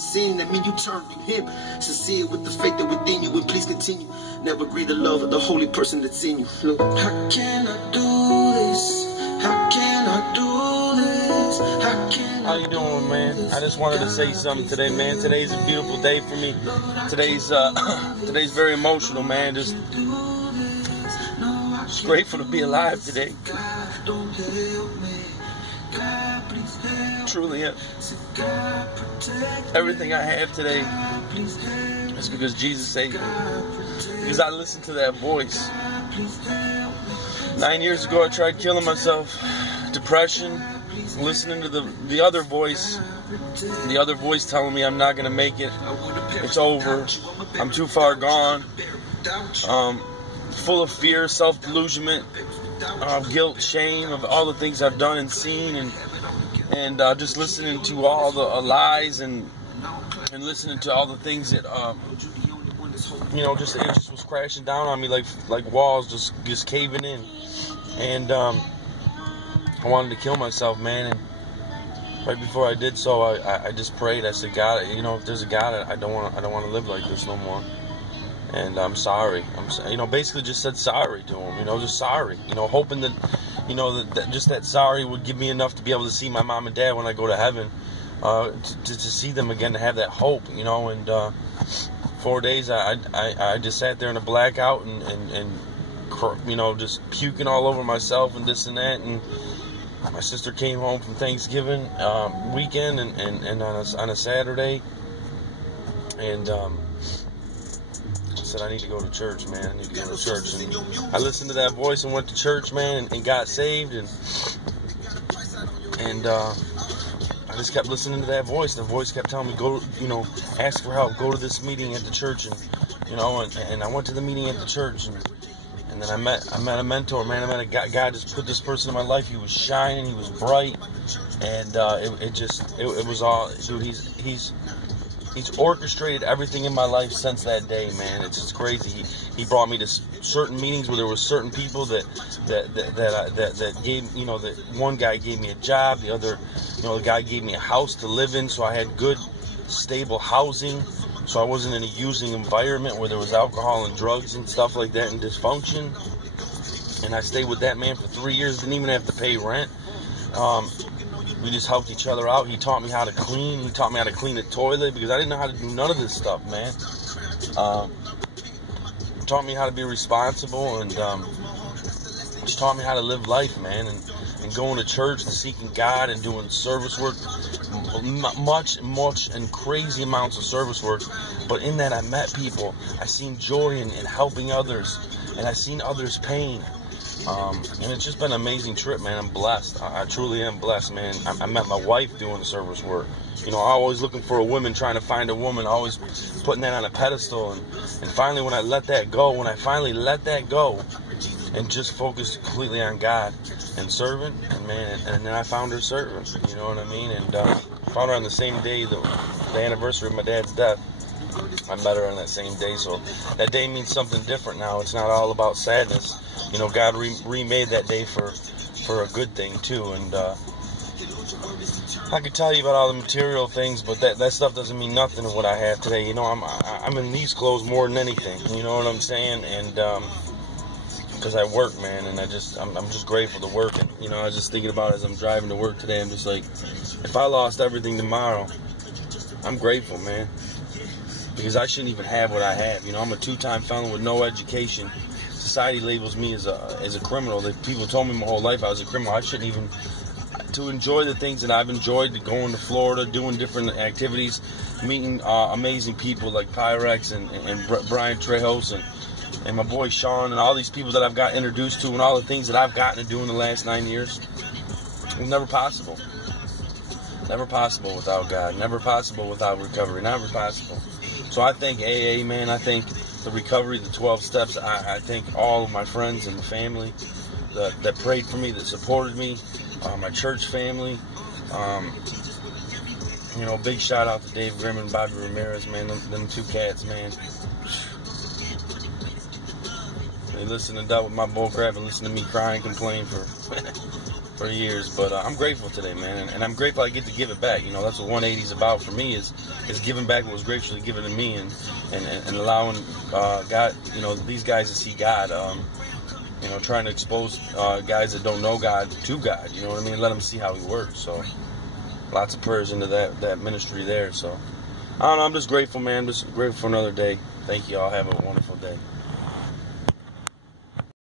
sin, that mean you turn to him. Sincere with the faith that within you, and please continue. Never agree the love of the holy person that's in you. Look. How can I do this? How can I do this? How you doing, man? I just wanted to say something today, man. Today's a beautiful day for me. Today's very emotional, man. Just grateful to be alive today. Truly, everything I have today is because Jesus saved me. Because I listened to that voice. 9 years ago, I tried killing myself. Depression. Listening to the other voice. The other voice telling me I'm not going to make it. It's over. I'm too far gone. Full of fear, self-delusionment, guilt, shame of all the things I've done and seen, and just listening to all the lies and listening to all the things that it just was crashing down on me like walls just caving in, and I wanted to kill myself, man. And right before I did so, I just prayed. I said, God, if there's a God, I don't want to live like this no more. And I'm sorry. Basically just said sorry to him. Just sorry. Hoping that, that just that sorry would give me enough to be able to see my mom and dad when I go to heaven, to see them again, to have that hope. And 4 days I just sat there in a blackout and just puking all over myself and this and that. And my sister came home from Thanksgiving weekend and on a Saturday, and I said, I need to go to church, man. I need to go to church. And I listened to that voice and went to church, man, and got saved. And I just kept listening to that voice. The voice kept telling me, go, ask for help. Go to this meeting at the church. And I went to the meeting at the church. And then I met a mentor, man. I met a guy. God just put this person in my life. He was shining. He was bright. And it was all, dude, He's orchestrated everything in my life since that day, man. It's just crazy. He brought me to certain meetings where there were certain people that gave, that one guy gave me a job, the other, the guy gave me a house to live in, so I had good, stable housing, so I wasn't in a using environment where there was alcohol and drugs and stuff like that and dysfunction. And I stayed with that man for 3 years, didn't even have to pay rent. We just helped each other out. He taught me how to clean. He taught me how to clean the toilet because I didn't know how to do none of this stuff, man. Taught me how to be responsible and just taught me how to live life, man. And going to church and seeking God and doing service work, much and crazy amounts of service work. But in that, I met people. I seen joy in helping others, and I seen others' pain. And it's just been an amazing trip, man. I'm blessed. I truly am blessed, man. I met my wife doing service work. I'm always looking for a woman, trying to find a woman, always putting that on a pedestal. And finally, when I finally let that go and just focused completely on God and serving, and then I found her serving, you know what I mean? And found her on the same day, the anniversary of my dad's death. I met her on that same day, so that day means something different now. It's not all about sadness. God remade that day for a good thing too, and I could tell you about all the material things, but that stuff doesn't mean nothing to what I have today. I'm in these clothes more than anything. You know what I'm saying? And because I work, man, and I'm just grateful to work. And I was just thinking about it as I'm driving to work today. I'm just like, if I lost everything tomorrow, I'm grateful, man, because I shouldn't even have what I have. I'm a 2-time felon with no education. Society labels me as a criminal. People told me my whole life I was a criminal. I shouldn't even, to enjoy the things that I've enjoyed, going to Florida, doing different activities, meeting amazing people like Pyrex and Brian Trejos and my boy Sean and all these people that I've got introduced to, and all the things that I've gotten to do in the last 9 years. It was never possible. Never possible without God. Never possible without recovery. Never possible. So I thank AA, man. I thank the recovery, the 12 steps. I thank all of my friends and family that prayed for me, that supported me, my church family. Big shout out to Dave Grimm and Bobby Ramirez, man. Them two cats, man. They listen to Double my bull crap and listen to me cry and complain for for years. But I'm grateful today, man, and I'm grateful I get to give it back. You know, that's what 180 is about for me, is giving back what was graciously given to me, and allowing God, you know, these guys to see God. You know, trying to expose guys that don't know God to God. You know what I mean? Let them see how He works. So lots of prayers into that ministry there. So I don't know. I'm just grateful, man. I'm just grateful for another day. Thank you all. Have a wonderful day.